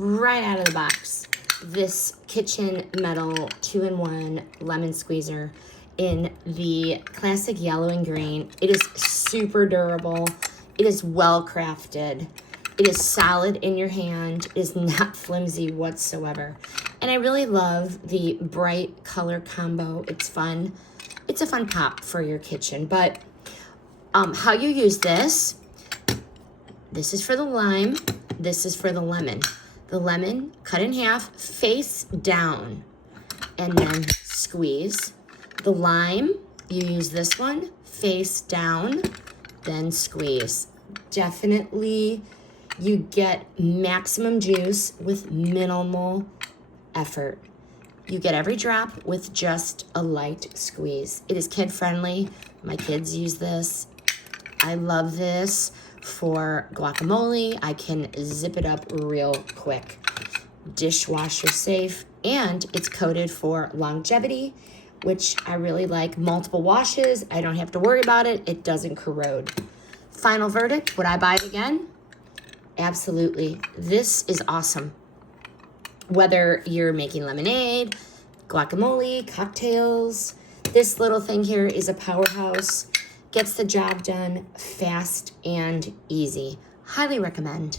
right out of the box, this kitchen metal 2-in-1 lemon squeezer in the classic yellow and green. It is super durable. It is well crafted. It is solid in your hand. It is not flimsy whatsoever. And I really love the bright color combo. It's fun. It's a fun pop for your kitchen. But how you use this is for the lime. This is for the lemon. The lemon, cut in half, face down, and then squeeze. The lime, you use this one, face down, then squeeze. Definitely, you get maximum juice with minimal effort. You get every drop with just a light squeeze. It is kid-friendly. My kids use this. I love this for guacamole. I can zip it up real quick. Dishwasher safe, and it's coated for longevity, which I really like. Multiple washes, I don't have to worry about it. It doesn't corrode. Final verdict, would I buy it again? Absolutely. This is awesome. Whether you're making lemonade, guacamole, cocktails, this little thing here is a powerhouse. Gets the job done fast and easy. Highly recommend.